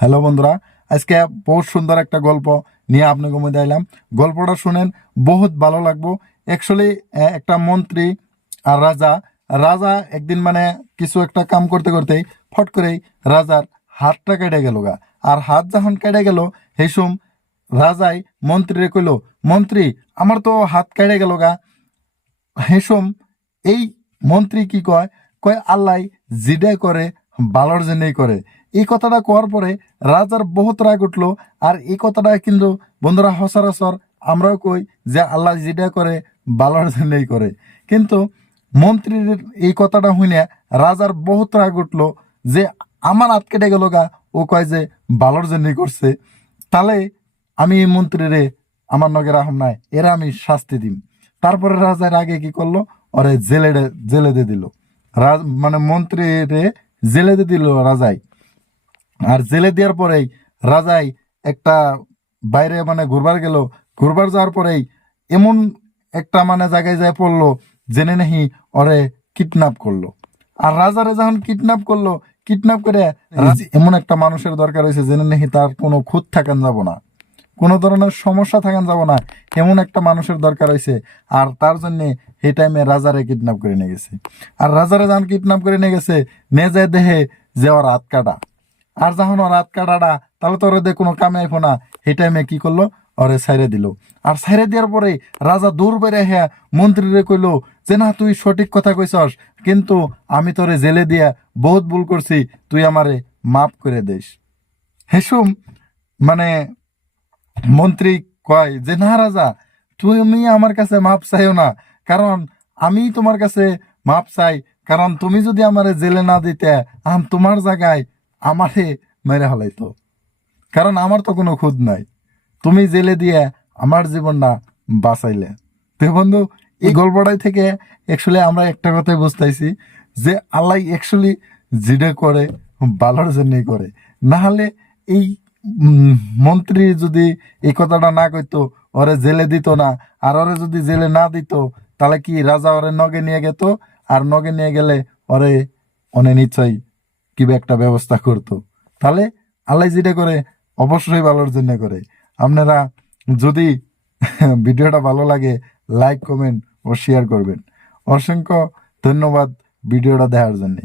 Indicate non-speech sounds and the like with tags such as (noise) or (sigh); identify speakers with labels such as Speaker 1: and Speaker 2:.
Speaker 1: Hello বন্ধুরা, আজকে বহুত সুন্দর একটা গল্প নিয়ে আপনাকে মধ্যে এলাম গল্পটা শুনেন, বহুত ভালো লাগবো। অ্যাকচুয়ালি একটা মন্ত্রী আর রাজা রাজা একদিন মানে কিছু একটা কাম করতে করতেই ফট করেই রাজার হাতটা কেটে গেল গা। আর হাত যখন কেটে গেল হেসুম রাজাই মন্ত্রীরে কইল, মন্ত্রী, আমার তো হাত কেটে গেল গা। হেসুম এই মন্ত্রী কি কয়? কয়, আল্লাহ জিডে করে বালর জন্যই করে। এই কথাটা কোয়ার পরে রাজার বহুত রাগ উঠল, আর এই কথাটা কিন্তু বন্ধুরা সচরাচর আমরাও কই যে আল্লাহ যেটা করে বালর জন্যই করে। কিন্তু মন্ত্রীর এই কথাটা শুনে রাজার বহুত রাগ উঠল যে আমার হাত কেটে গেল গা, ও কয় যে বালর জন্যই করছে। তাহলে আমি এই মন্ত্রীরে আমার নগে রাখম নাই, এরা আমি শাস্তি দিম। তারপরে রাজার আগে কি করল? ওরে জেলে জেলে দিয়ে দিল মানে মন্ত্রীরে জেলে দিয়ে দিল রাজাই। আর জেলে দেওয়ার পরেই রাজাই একটা বাইরে মানে ঘুরবার গেল। ঘুরবার যাওয়ার পরেই এমন একটা মানে জায়গায় যায় পড়ল জেনে নাহি ওরে কিডন্যাপ করল। আর রাজারে যখন কিডন্যাপ করল কিডন্যাপ করে রাজ- এমন একটা মানুষের দরকার হয়েছে জেনে নাহি তার কোনো খুঁত থাকান যাব না। কোনো ধরনের সমস্যা থাকান যাব না এমন একটা মানুষের দরকার হয়েছে। আর তার জন্যে এই টাইমে রাজারে কিডন্যাপ করে নিয়ে গেছে। আর রাজারে যখন কিডন্যাপ করে নিয়ে গেছে নিয়ে যায় দেহে যে ওর হাত কাটা আর যখন ওর হাত কাটাটা তাহলে তো ওরে কোনো কামে আইফো না। এই টাইমে কি করল? ওরে সাইরে দিল। আর সাইরে দেওয়ার পরে রাজা দূর বেড়ে হ্যাঁ মন্ত্রীরে কইলো, যে না, তুই সঠিক কথা কইছস, কিন্তু আমি তোরে জেলে দিয়া বহুত ভুল করছি, তুই আমারে মাফ করে দিস। হেসুম মানে মন্ত্রী কয়, যে না, রাজা, তুমি আমার কাছে মাপ চাইও না, কারণ আমি তোমার কাছে মাপ চাই, কারণ তুমি যদি আমারে জেলে না দিতে, আম তোমার জায়গায় আমারে মেরে হলাইতো কারণ আমার তো কোনো খুদ নাই। তুমি জেলে দিয়ে আমার জীবনটা বাঁচাইলে। তো বন্ধু, এই গল্পটাই থেকে অ্যাকচুয়ালি আমরা একটা কথাই বুঝতেছি যে আল্লাহ অ্যাকচুয়ালি যেটা করে, ভালোর জন্যই করে। না হলে এই মন্ত্রী যদি এই কথাটা না কইতো, ওরে জেলে দিত না। আর ওরে যদি জেলে না দিত, তাহলে কি রাজা ওরে নগে নিয়ে গেত? আর নগে নিয়ে গেলে ওরে অনে নিশ্চয়ই কিবা একটা ব্যবস্থা করতো? তাহলে আল্লাহ যেটা করে, অবশ্যই ভালোর জন্য করে। আপনারা যদি (laughs) ভিডিওটা ভালো লাগে লাইক কমেন্ট ও শেয়ার করবেন। অসংখ্য ধন্যবাদ ভিডিওটা দেখার জন্য।